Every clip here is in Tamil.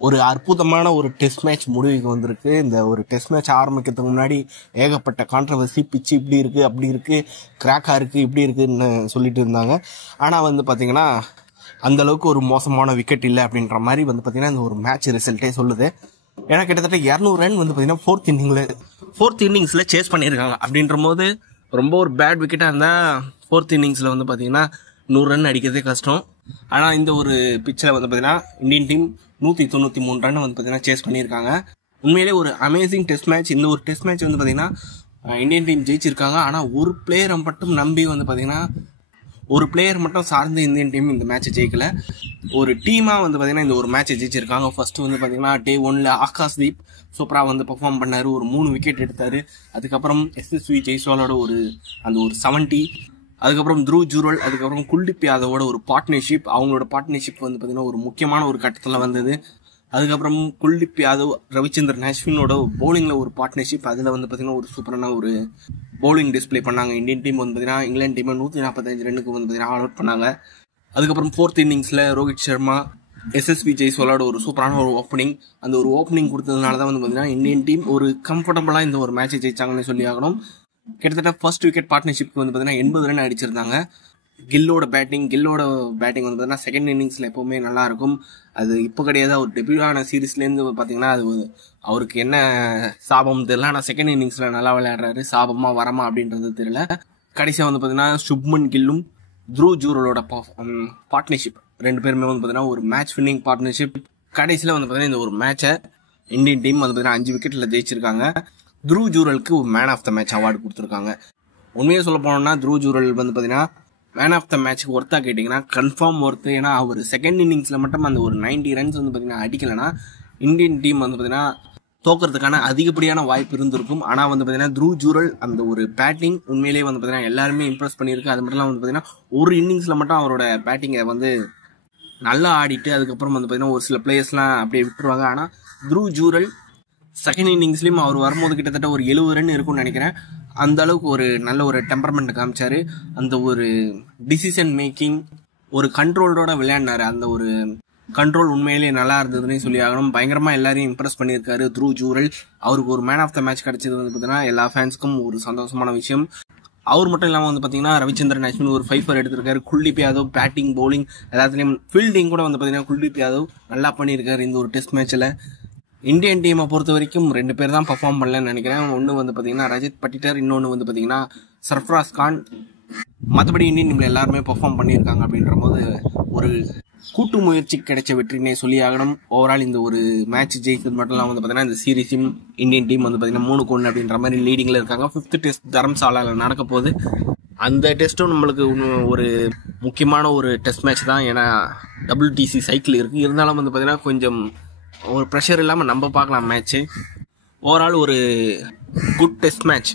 ஒரு அற்புதமான ஒரு டெஸ்ட் மேட்ச் முடிவுக்கு வந்திருக்கு. இந்த ஒரு டெஸ்ட் மேட்ச் ஆரம்பிக்கிறதுக்கு முன்னாடி ஏகப்பட்ட கான்ட்ரவர்சி, பிச்சு இப்படி இருக்கு, அப்படி இருக்கு, கிராக்கா இருக்கு, இப்படி இருக்குன்னு சொல்லிட்டு இருந்தாங்க. ஆனால் பார்த்தீங்கன்னா அந்த அளவுக்கு ஒரு மோசமான விக்கெட் இல்லை அப்படின்ற மாதிரி பார்த்தீங்கன்னா இந்த ஒரு மேட்ச் ரிசல்ட்டே சொல்லுது. ஏன்னா கிட்டத்தட்ட 200 ரன் பார்த்தீங்கன்னா ஃபோர்த் இன்னிங்ஸில் சேஸ் பண்ணியிருக்காங்க. அப்படின்ற போது ரொம்ப ஒரு பேட் விக்கெட்டாக இருந்தால் ஃபோர்த் இன்னிங்ஸில் பார்த்தீங்கன்னா 100 ரன் அடிக்கிறதே கஷ்டம். ஆனால் இந்த ஒரு பிச்சில் பார்த்தீங்கன்னா இந்தியன் டீம் 193 ரன் பார்த்தீங்கன்னா சேஸ் பண்ணியிருக்காங்க. உண்மையிலே ஒரு அமேசிங் டெஸ்ட் மேட்ச். இந்த ஒரு டெஸ்ட் மேட்ச் பார்த்தீங்கன்னா இந்தியன் டீம் ஜெயிச்சிருக்காங்க. ஆனால் ஒரு பிளேயரை மட்டும் நம்பி பார்த்தீங்கன்னா ஒரு பிளேயர் மட்டும் சார்ந்து இந்தியன் டீம் இந்த மேட்சை ஜெயிக்கல. ஒரு டீமாக பார்த்தீங்கன்னா இந்த ஒரு மேட்சை ஜெயிச்சிருக்காங்க. ஃபர்ஸ்ட் பார்த்தீங்கன்னா டே 1ல் ஆகாஷ்தீப் சூப்பராக பெர்ஃபார்ம் பண்ணார். ஒரு 3 விக்கெட் எடுத்தார். அதுக்கப்புறம் எஸ்எஸ்வி ஜெய்ஸ்வாலோட ஒரு 70, அதுக்கப்புறம் த்ரூ ஜூரல், அதுக்கப்புறம் குல்தீப் யாதவோட ஒரு பார்ட்னர்ஷிப். அவங்களோட பார்ட்னர்ஷிப் பார்த்தீங்கன்னா ஒரு முக்கியமான ஒரு கட்டத்தில் வந்தது. அதுக்கப்புறம் குல்தீப் யாதவ், ரவிச்சந்திரன் அஸ்வினோட பவுலிங்கில் ஒரு பார்ட்னர்ஷிப். அதில் பார்த்தீங்கன்னா ஒரு சூப்பரான ஒரு பவுலிங் டிஸ்பிளே பண்ணாங்க. இந்தியன் டீம் பார்த்தீங்கன்னா இங்கிலாந்து டீமை 145 ரன்னுக்கு பார்த்தீங்கன்னா ஆல் அவுட் பண்ணாங்க. அதுக்கப்புறம் ஃபோர்த் இன்னிங்ஸில் ரோஹித் சர்மா, எஸ்எஸ்வி ஜெய்ஸ்வாலோட ஒரு சூப்பரான ஒரு ஓப்பனிங். அந்த ஒரு ஓப்பனிங் கொடுத்ததுனால தான் பார்த்தீங்கன்னா இந்தியன் டீம் ஒரு கம்ஃபர்டபுளாக இந்த ஒரு மேட்சை ஜெயிச்சாங்கன்னு சொல்லி ஆகணும். கிட்டத்தட்ட ஃபர்ஸ்ட் விக்கெட் பார்ட்னர்ஷிப்க்கு பார்த்தீங்கன்னா 80 ரன் அடிச்சிருந்தாங்க. கில்லோட பேட்டிங் பார்த்தீங்கன்னா செகண்ட் இன்னிங்ஸில் எப்போவுமே நல்லா இருக்கும். அது இப்போ கிடையாது, அவர் டெபியூட்டான சீரீஸ்லேருந்து பார்த்தீங்கன்னா அது அவருக்கு என்ன சாபம் தெரியல. ஆனால் செகண்ட் இன்னிங்ஸில் நல்லா விளையாடுறாரு. சாபமா வரமா அப்படின்றது தெரியல. கடைசியாக பார்த்தீங்கன்னா சுப்மன் கில்லும் த்ரூ ஜூரலோட பார்ட்னர்ஷிப் 2 பேருமே பார்த்தீங்கன்னா ஒரு மேட்ச் வின்னிங் பார்ட்னர்ஷிப். கடைசியில் பார்த்தீங்கன்னா இந்த ஒரு மேட்சை இந்தியன் டீம் பார்த்தீங்கன்னா 5 விக்கெட்டில் ஜெயிச்சிருக்காங்க. த்ரூ ஜூரலுக்கு man of the match award கொடுத்துருக்காங்க. உண்மையாக சொல்ல போனோம்னா த்ரூ ஜூரல் பார்த்தீங்கன்னா மேன் ஆஃப் த மேட்ச்க்கு ஒர்த்தா கேட்டிங்கன்னா கன்ஃபார்ம் ஒர்த்து. ஏன்னா அவர் செகண்ட் இன்னிங்ஸில் மட்டும் அந்த ஒரு 90 ரன்ஸ் பார்த்தீங்கன்னா அடிக்கலைன்னா இந்தியன் டீம் பார்த்தீங்கன்னா தோக்கிறதுக்கான அதிகப்படியான வாய்ப்பு இருந்திருக்கும். ஆனால் பார்த்தீங்கன்னா த்ரூ ஜூரல் அந்த ஒரு பேட்டிங் உண்மையிலேயே பார்த்தீங்கன்னா எல்லாருமே இம்ப்ரெஸ் பண்ணியிருக்கு. அது மட்டும் இல்லாமல் பார்த்தீங்கன்னா ஒரு இன்னிங்ஸில் மட்டும் அவரோட பேட்டிங்கை நல்லா ஆடிட்டு அதுக்கப்புறம் பார்த்தீங்கன்னா ஒரு சில பிளேயர்ஸ்லாம் அப்படியே விட்டுருவாங்க. ஆனால் த்ரூ ஜூரல் செகண்ட் இன்னிங்ஸ்லேயும் அவர் வரும்போது கிட்டத்தட்ட ஒரு 70 ரன் இருக்கும்னு நினைக்கிறேன். அந்த அளவுக்கு ஒரு நல்ல ஒரு டெம்பர்மெண்ட் காமிச்சாரு. அந்த ஒரு டிசிஷன் மேக்கிங், ஒரு கண்ட்ரோலோட விளையாடினாரு. அந்த ஒரு கண்ட்ரோல் உண்மையிலேயே நல்லா இருந்ததுன்னு சொல்லி ஆகணும். பயங்கரமாக எல்லாரையும் இம்ப்ரெஸ் பண்ணியிருக்காரு த்ரூ ஜூரல். அவருக்கு ஒரு மேன் ஆஃப் த மேட்ச் கிடைச்சது பார்த்தீங்கன்னா எல்லா ஃபேன்ஸுக்கும் ஒரு சந்தோஷமான விஷயம். அவர் மட்டும் இல்லாமல் பார்த்தீங்கன்னா ரவிச்சந்திரன் அஸ்வின் ஒரு 5 எடுத்திருக்காரு. குல்தீப் யாதவ் பேட்டிங், பவுலிங் எல்லாத்துலேயும், ஃபீல்டிங் கூட பார்த்தீங்கன்னா குல்தீப் யாதவ் நல்லா பண்ணியிருக்காரு இந்த ஒரு டெஸ்ட் மேட்ச்சில். இந்தியன் டீமை பொறுத்த வரைக்கும் 2 பேர் தான் பர்ஃபார்ம் பண்ணலன்னு நினைக்கிறேன். ஒன்று பார்த்தீங்கன்னா ரஜத் பட்டிட்டர், இன்னொன்று பார்த்தீங்கன்னா சர்ஃப்ராஸ் கான். மற்றபடி இந்தியன் டீமில் எல்லாருமே பர்ஃபார்ம் பண்ணியிருக்காங்க. அப்படின்ற போது ஒரு கூட்டு முயற்சி கிடைச்ச வெற்றினே சொல்லி ஆகணும். ஓவரால் இந்த ஒரு மேட்ச் ஜெயித்தது மட்டும் இல்லாமல் பார்த்தீங்கன்னா இந்த சீரீஸும் இந்தியன் டீம் பார்த்தீங்கன்னா 3-1 அப்படின்ற மாதிரி லீடிங்கில் இருக்காங்க. 5th டெஸ்ட் தரம்சாலாவில் நடக்க போகுது. அந்த டெஸ்ட்டும் நம்மளுக்கு ஒரு முக்கியமான ஒரு டெஸ்ட் மேட்ச் தான். ஏன்னா WTC சைக்கிள் இருக்குது. இருந்தாலும் பார்த்தீங்கன்னா கொஞ்சம் ஒரு ப்ரெஷர் இல்லாமல் நம்ம பார்க்கலாம் மேட்ச்சு. ஓவரால் ஒரு குட் டெஸ்ட் மேட்ச்.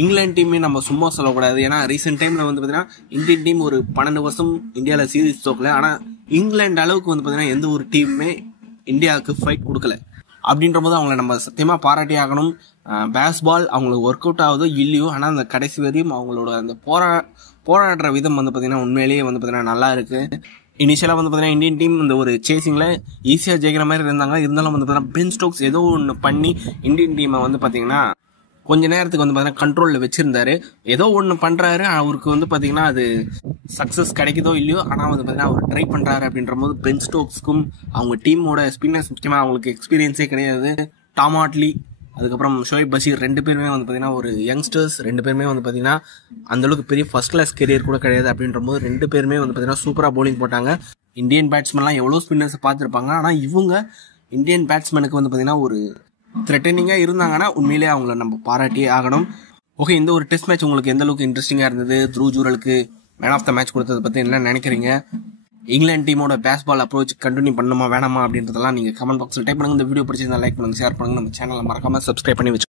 இங்கிலாந்து டீமே நம்ம சும்மா சொல்லக்கூடாது. ஏன்னா ரீசெண்ட் டைமில் பார்த்தீங்கன்னா இந்தியன் டீம் ஒரு 12 வருஷம் இந்தியாவில் சீரீஸ் தோக்கல. ஆனால் இங்கிலாந்து அளவுக்கு பார்த்தீங்கன்னா எந்த ஒரு டீமுமே இந்தியாவுக்கு ஃபைட் கொடுக்கல. அப்படின்ற போது அவங்கள நம்ம சத்தியமாக பாராட்டி ஆகணும். பேஸ்பால் அவங்களுக்கு ஒர்க் அவுட் ஆகுதோ இல்லையோ, ஆனால் அந்த கடைசி வரையும் அவங்களோட அந்த போராடுற விதம் பார்த்தீங்கன்னா உண்மையிலேயே பார்த்தீங்கன்னா நல்லா இருக்குது. இனிஷியலாக பார்த்தீங்கன்னா இந்தியன் டீம் இந்த ஒரு சேசிங்கில் ஈஸியாக ஜெயிக்கிற மாதிரி இருந்தாங்க. இருந்தாலும் பார்த்தீங்கன்னா பென் ஸ்டோக்ஸ் ஏதோ ஒன்று பண்ணி இந்தியன் டீமை பார்த்தீங்கன்னா கொஞ்ச நேரத்துக்கு பார்த்தீங்கன்னா கண்ட்ரோலில் வச்சுருந்தாரு. ஏதோ ஒன்று பண்ணுறாரு. அவருக்கு பார்த்தீங்கன்னா அது சக்ஸஸ் கிடைக்குதோ இல்லையோ, ஆனால் பார்த்தீங்கன்னா அவர் ட்ரை பண்ணுறாரு. அப்படின்ற போது பென் ஸ்டோக்ஸ்க்கும் அவங்க டீமோட ஸ்பின்னர்ஸ் முக்கியமாக அவங்களுக்கு எக்ஸ்பீரியன்ஸே கிடையாது. டாம் ஆட்லி, அதுக்கப்புறம் ஷோயப் பஷீர் 2 பேருமே பார்த்தீங்கன்னா ஒரு யங்ஸ்டர்ஸ். 2 பேருமே பார்த்தீங்கன்னா அந்தளவுக்கு பெரிய ஃபர்ஸ்ட் கிளாஸ் கெரியர் கூட கிடையாது. அப்படின்ற போது 2 பேருமே பார்த்தீங்கன்னா சூப்பராக பவுலிங் போட்டாங்க. இந்தியன் பேட்ஸ்மேன்லாம் எவ்வளோ ஸ்பின்னர்ஸை பார்த்துருப்பாங்க. ஆனால் இவங்க இந்தியன் பேட்ஸ்மேனுக்கு பார்த்தீங்கன்னா ஒரு த்ரெட்டனிங்காக இருந்தாங்கன்னா உண்மையிலேயே அவங்கள நம்ம பாராட்டியே ஆகணும். ஓகே, இந்த ஒரு டெஸ்ட் மேட்ச் உங்களுக்கு எந்த அளவுக்கு இன்ட்ரெஸ்டிங்காக இருந்தது? த்ரூ ஜூரலுக்கு மேன் ஆஃப் த மேட்ச் கொடுத்ததை பற்றி என்ன நினைக்கிறீங்க? இங்கிலாந்து டீமோட பேஸ்பால் அப்ரோச் கண்டினியூ பண்ணுமா வேணாமா அப்படின்றதெல்லாம் நீங்கள் கமெண்ட் பாக்ஸில் டைப் பண்ணுங்க. இந்த வீடியோ பிடிச்சிருந்தா லைக் பண்ணுங்க, ஷேர் பண்ணுங்க. நம்ம சேனலை மறக்காம சப்ஸ்கிரைப் பண்ணி வச்சு